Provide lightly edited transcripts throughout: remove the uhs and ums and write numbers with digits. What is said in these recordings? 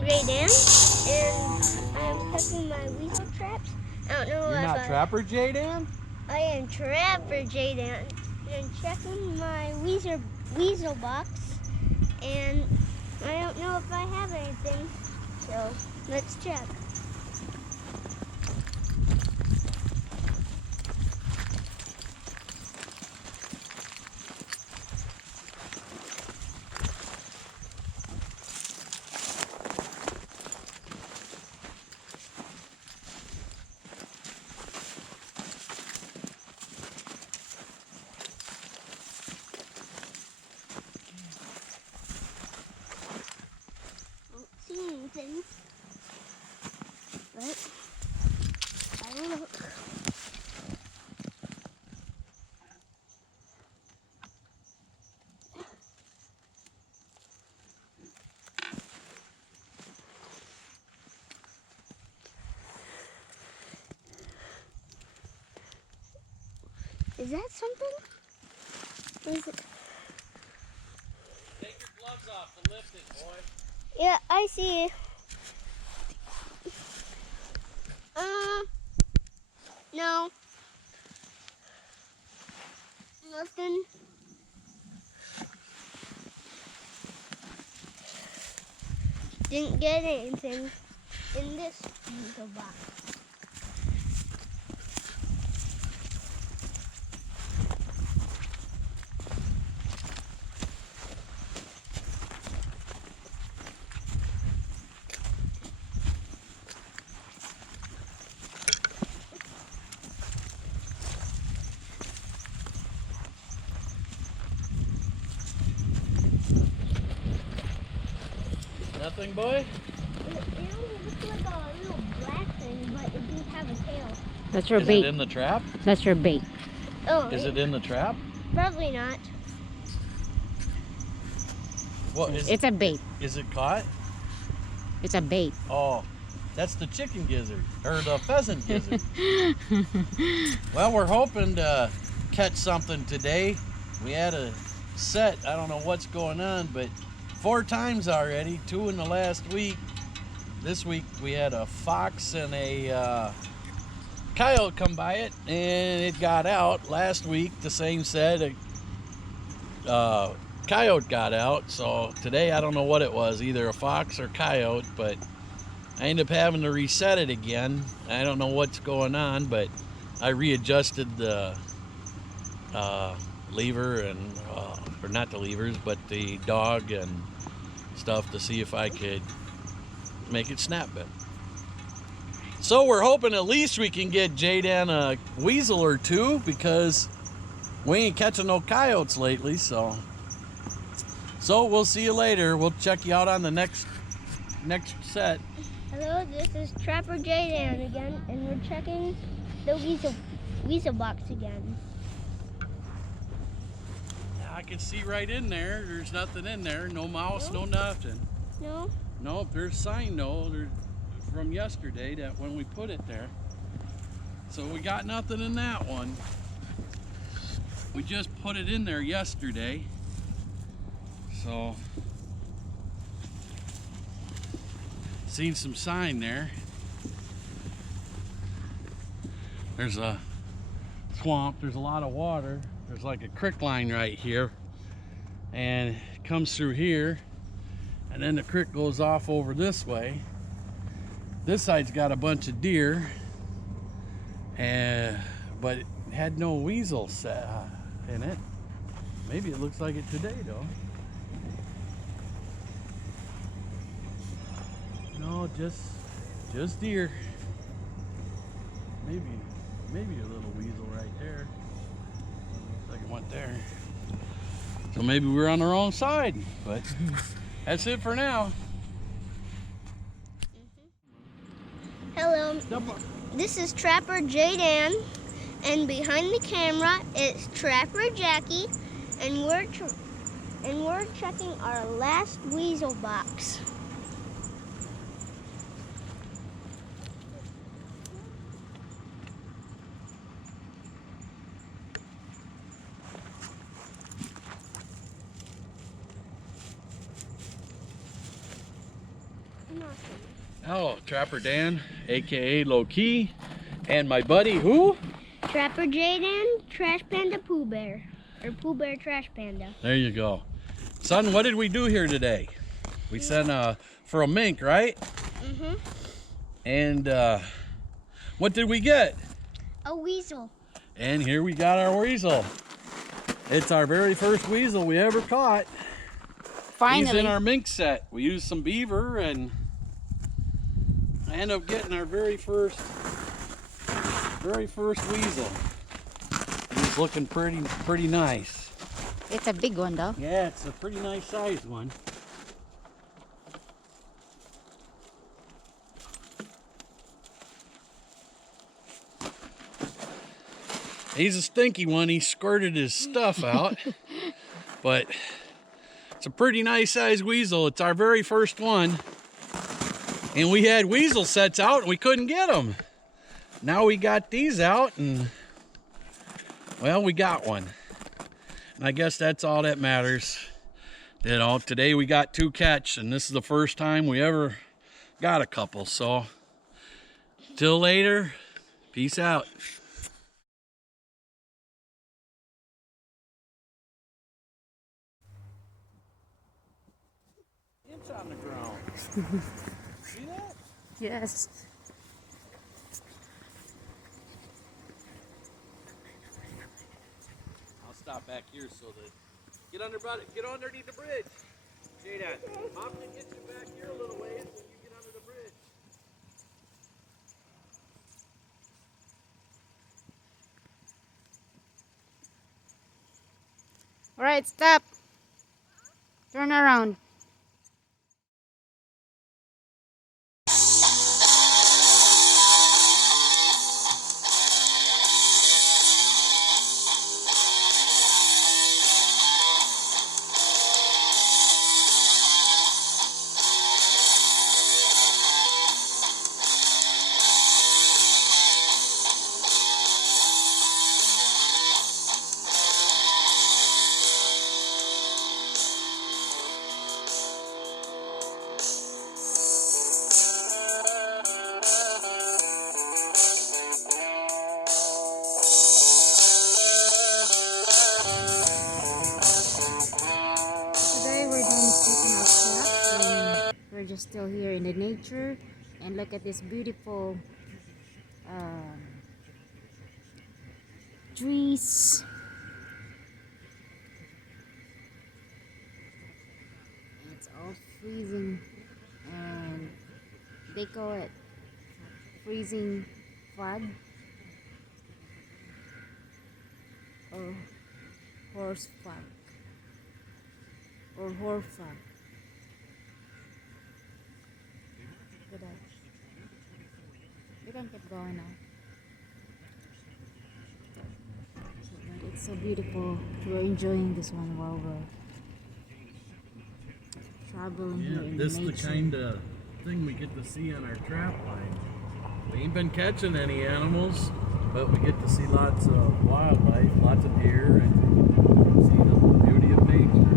Jaydan, and I'm checking my weasel traps. I don't know You're if not Trapper Jaydan? I am Trapper Jaydan, and I'm checking my weasel box, and I don't know if I have anything, so let's check. See anything, but I will look. Is that something? Is it? Take your gloves off and lift it, boy. Yeah, I see it. No. Nothing. Didn't get anything in this weasel box. Nothing, boy? It looked like a little black thing, but it didn't have a tail. That's your Is bait. it in the trap? That's your bait. Oh, Is it in the trap? Probably not. What is It's a bait. Is it caught? It's a bait. Oh, that's the chicken gizzard, or the pheasant gizzard. Well, we're hoping to catch something today. We had a set, I don't know what's going on, but 4 times already, 2 in the last week. This week we had a fox and a coyote come by it, and it got out. Last week, the same set, a coyote got out. So today, I don't know what it was, either a fox or coyote, but I ended up having to reset it again. I don't know what's going on, but I readjusted the lever and, or not the levers, but the dog and stuff to see if I could make it snap better. So we're hoping at least we can get Jaydan a weasel or 2, because we ain't catching no coyotes lately. So we'll see you later. We'll check you out on the next set. Hello, this is Trapper Jaydan again, and we're checking the weasel box again. I can see right in there. There's nothing in there. No mouse, no nothing. No? Nope, there's sign though. There's from yesterday that when we put it there. So we got nothing in that one. We just put it in there yesterday. So seen some sign there. There's a swamp, there's a lot of water. There's like a creek line right here, and it comes through here, and then the creek goes off over this way. This side's got a bunch of deer, but it had no weasel in it. Maybe it looks like it today though. No, just deer. Maybe a little weasel right there. Looks like it went there. So maybe we're on the wrong side, but that's it for now. Hello, this is Trapper Jaydan, and behind the camera is Trapper Jackie, and we're checking our last weasel box. I'm not Oh, Trapper Dan, aka Low Key, and my buddy who? Trapper Jaydan, Trash Panda Pooh Bear. Or Pooh Bear Trash Panda. There you go. Son, what did we do here today? We sent for a mink, right? Mm-hmm. And what did we get? A weasel. And here we got our weasel. It's our very first weasel we ever caught. Finally. He's in our mink set. We used some beaver and I ended up getting our very first weasel. He's looking pretty nice. It's a big one though. Yeah, it's a pretty nice sized one. He's a stinky one. He squirted his stuff out. But it's a pretty nice sized weasel. It's our very first one. And we had weasel sets out and we couldn't get them. Now we got these out and, well, we got one. And I guess that's all that matters. You know, today we got 2 catch and this is the first time we ever got a couple. So, till later, peace out. It's on the ground. See that? Yes. I'll stop back here so that get underneath the bridge. Jaydan, Mom can get you back here a little ways when you get under the bridge. All right, stop. Turn around. We're just still here in the nature and look at this beautiful trees. It's all freezing and they call it freezing fog or horse fog or hoar fog. Look at that. You can keep going now. It's so beautiful. We're enjoying this one while we're traveling here in This nature. is the kind of thing we get to see on our trap line. We ain't been catching any animals, but we get to see lots of wildlife, lots of deer, and see the beauty of nature.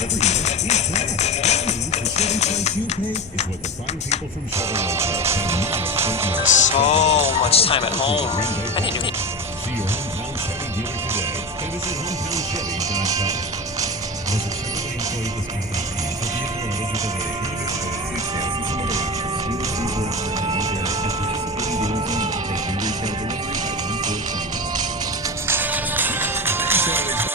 So much time at home. I